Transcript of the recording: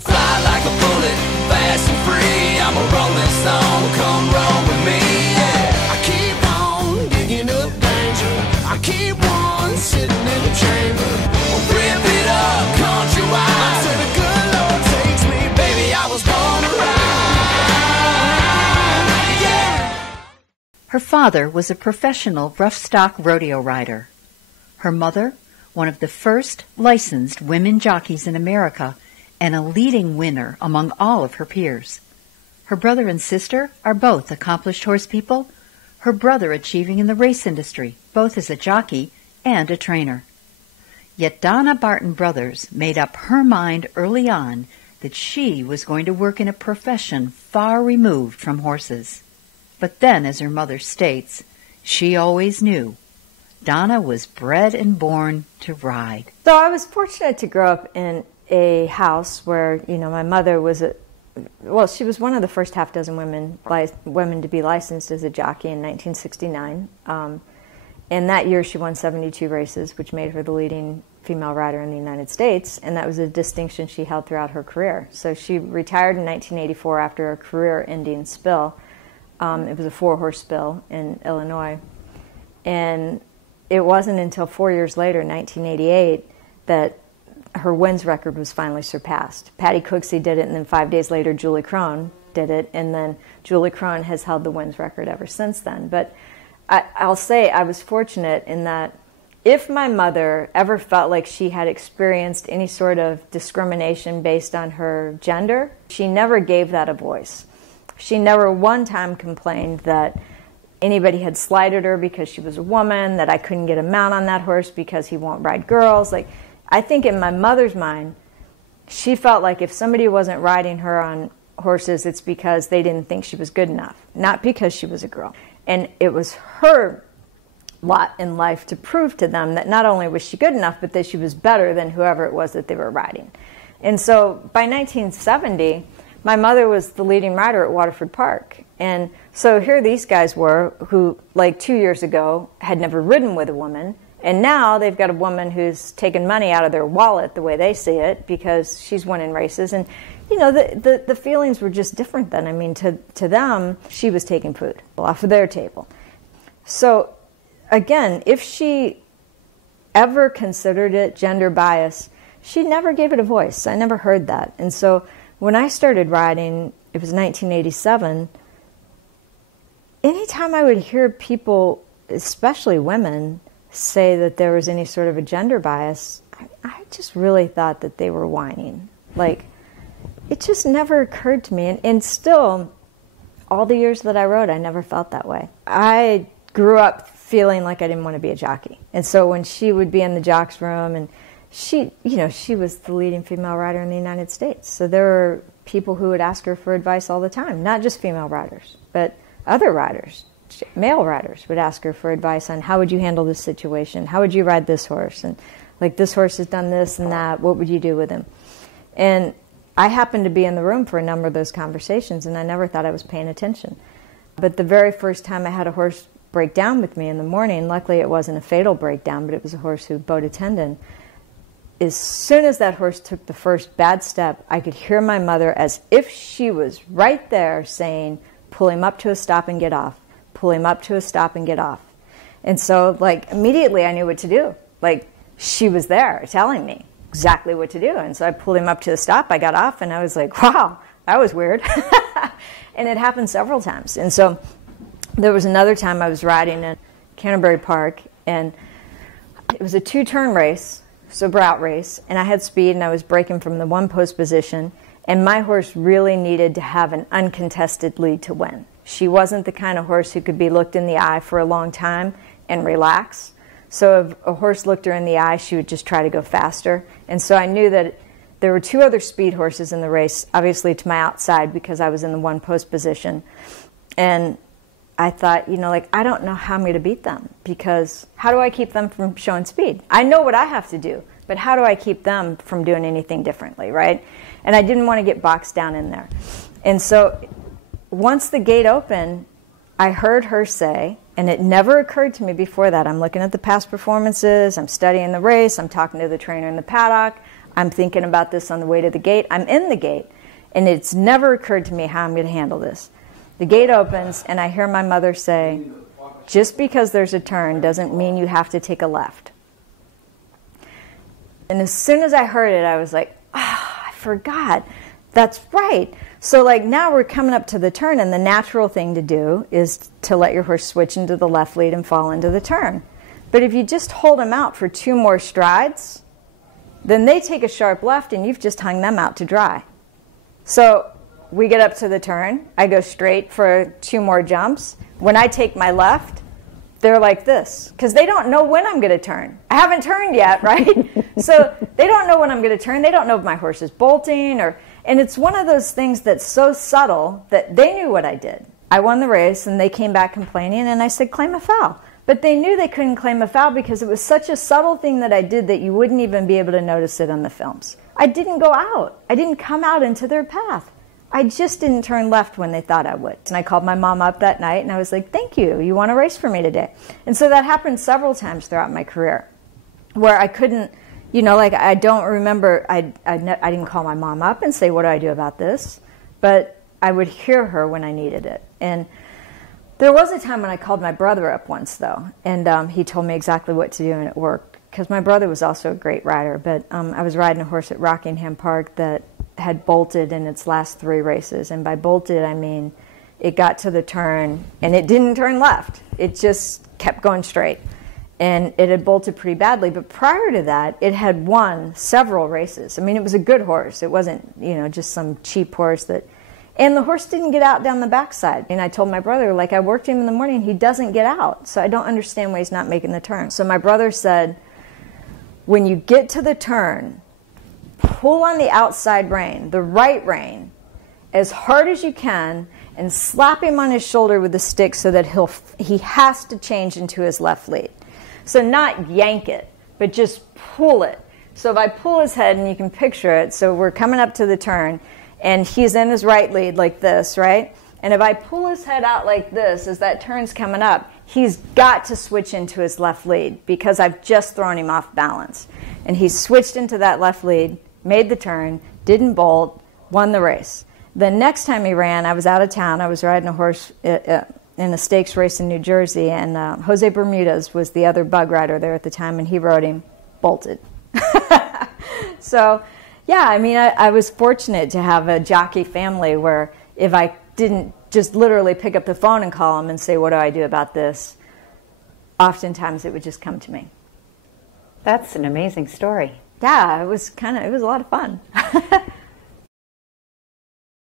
Fly like a bullet, fast and free. I'm a rolling stone, come roll with me. Yeah. I keep on digging up danger. I keep on sitting in the chamber. I'll rip it up countrywide until the good Lord takes me. Baby, I was born to ride. Yeah. Her father was a professional rough-stock rodeo rider. Her mother, one of the first licensed women jockeys in America, and a leading winner among all of her peers. Her brother and sister are both accomplished horse people, her brother achieving in the race industry, both as a jockey and a trainer. Yet Donna Barton Brothers made up her mind early on that she was going to work in a profession far removed from horses. But then, as her mother states, she always knew Donna was bred and born to ride. So I was fortunate to grow up in a house where, my mother was she was one of the first half dozen women to be licensed as a jockey in 1969. And that year she won 72 races, which made her the leading female rider in the United States, and that was a distinction she held throughout her career. So she retired in 1984 after a career-ending spill. It was a 4-horse spill in Illinois. And it wasn't until 4 years later, 1988, that her wins record was finally surpassed. Patty Cooksey did it, and then 5 days later, Julie Crone did it, and then Julie Crone has held the wins record ever since then. But I'll say I was fortunate in that if my mother ever felt like she had experienced any sort of discrimination based on her gender, she never gave that a voice. She never one time complained that anybody had slighted her because she was a woman, that I couldn't get a mount on that horse because he won't ride girls. I think in my mother's mind, she felt like if somebody wasn't riding her on horses, it's because they didn't think she was good enough, not because she was a girl. And it was her lot in life to prove to them that not only was she good enough, but that she was better than whoever it was that they were riding. And so by 1970, my mother was the leading rider at Waterford Park. And so here these guys were who, 2 years ago, had never ridden with a woman. And now they've got a woman who's taken money out of their wallet, the way they see it, because she's winning races. And, the feelings were just different then. I mean, to them, she was taking food off of their table. So, again, if she ever considered it gender bias, she never gave it a voice. I never heard that. And so when I started riding, it was 1987, anytime I would hear people, especially women, say that there was any sort of a gender bias, I just really thought that they were whining. It just never occurred to me. And still, all the years that I rode, I never felt that way. I grew up feeling like I didn't want to be a jockey. And so when she would be in the jocks room, and she was the leading female rider in the United States. So there were people who would ask her for advice all the time, not just female riders, but other riders. Male riders would ask her for advice on how would you handle this situation, how would you ride this horse, and this horse has done this and that, what would you do with him? And I happened to be in the room for a number of those conversations, and I never thought I was paying attention. But the very first time I had a horse break down with me in the morning, luckily it wasn't a fatal breakdown, but it was a horse who bowed a tendon. As soon as that horse took the first bad step, I could hear my mother, as if she was right there, saying, pull him up to a stop and get off. Pull him up to a stop and get off. And so, immediately I knew what to do. She was there telling me exactly what to do. And so I pulled him up to the stop, I got off, and I was like, wow, that was weird. And it happened several times. And so there was another time I was riding in Canterbury Park, and it was a 2-turn race, sober out race, and I had speed, and I was braking from the one-post position, and my horse really needed to have an uncontested lead to win. She wasn't the kind of horse who could be looked in the eye for a long time and relax. So if a horse looked her in the eye, she would just try to go faster. And so I knew that there were 2 other speed horses in the race, obviously to my outside because I was in the one-post position. And I thought, I don't know how I'm going to beat them, because how do I keep them from showing speed? I know what I have to do, but how do I keep them from doing anything differently, right? And I didn't want to get boxed down in there. And so once the gate opened, I heard her say, and it never occurred to me before that, I'm looking at the past performances, I'm studying the race, I'm talking to the trainer in the paddock, I'm thinking about this on the way to the gate. I'm in the gate, and it's never occurred to me how I'm going to handle this. The gate opens, and I hear my mother say, just because there's a turn doesn't mean you have to take a left. And as soon as I heard it, I was like, I forgot. That's right. So like now we're coming up to the turn, and the natural thing to do is to let your horse switch into the left lead and fall into the turn. But if you just hold them out for 2 more strides, then they take a sharp left, and you've just hung them out to dry. So we get up to the turn. I go straight for 2 more jumps. When I take my left, they're like this, because they don't know when I'm going to turn. I haven't turned yet, right? So they don't know when I'm going to turn. They don't know if my horse is bolting. And it's one of those things that's so subtle that they knew what I did. I won the race, and they came back complaining, and I said, claim a foul. But they knew they couldn't claim a foul because it was such a subtle thing that I did that you wouldn't even be able to notice it on the films. I didn't go out. I didn't come out into their path. I just didn't turn left when they thought I would. And I called my mom up that night, and I was like, thank you. You want to race for me today? And so that happened several times throughout my career where I couldn't, like I don't remember, I didn't call my mom up and say, what do I do about this? But I would hear her when I needed it. And there was a time when I called my brother up once, though, and he told me exactly what to do, and it worked. Because my brother was also a great rider, but I was riding a horse at Rockingham Park that had bolted in its last 3 races. And by bolted, I mean it got to the turn, and it didn't turn left. It just kept going straight. And it had bolted pretty badly. But prior to that, it had won several races. I mean, it was a good horse. It wasn't, just some cheap horse that... And the horse didn't get out down the backside. And I told my brother, I worked him in the morning, he doesn't get out. So I don't understand why he's not making the turn. So my brother said, when you get to the turn, pull on the outside rein, the right rein, as hard as you can, and slap him on his shoulder with the stick so that he has to change into his left lead. So not yank it, but just pull it. So if I pull his head, and you can picture it, so we're coming up to the turn, and he's in his right lead like this, right? And if I pull his head out like this as that turn's coming up, he's got to switch into his left lead because I've just thrown him off balance. And he switched into that left lead, made the turn, didn't bolt, won the race. The next time he ran, I was out of town. I was riding a horse in a stakes race in New Jersey, and Jose Bermudez was the other bug rider there at the time, and he rode him, bolted. So... yeah, I mean, I was fortunate to have a jockey family where if I didn't just literally pick up the phone and call them and say, what do I do about this, oftentimes it would just come to me. That's an amazing story. Yeah, it was a lot of fun.